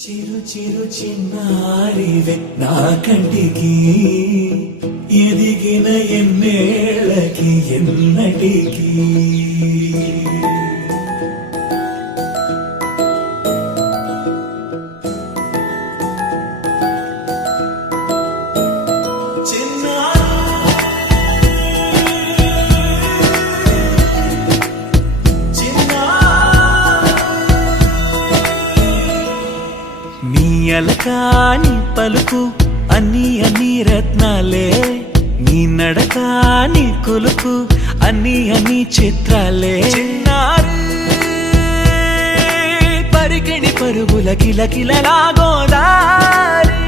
చిరు చిరు చిన్నారివే నా కంటికి ఎదిగిన ఎన్నేళ్ళకి ఎన్నటికి అలకాని పలుకు అన్ని అన్ని రత్నాలే నీ నడక నీ కొలుకు అన్ని అన్ని చిత్రాలే చిన్నారు పరికిణి పరుగుల కిలకిలలా గోదారి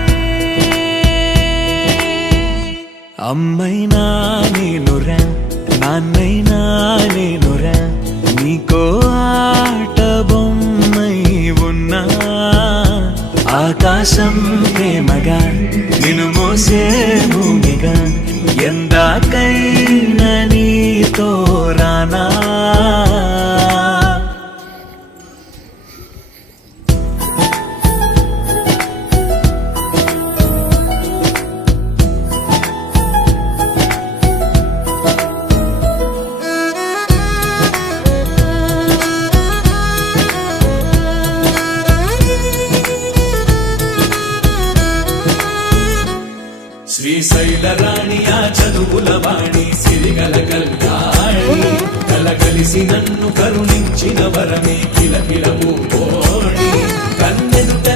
అమ్మైనా నేనురా నాన్నైనా నేనురా నీకో ఆట బొమ్మై ఉన్నా ఆకాశం ప్రేమగా నిన్ను మోసే భూమిగా ఎందాకైనా నీతో రానా శ్రీశైల రాణి ఆ చదువుల వాణి సిరిగల కళ్యాణి కలగలిసి నన్ను కరుణించిన వరమే కిలకిలవు కోణి కన్నెదుట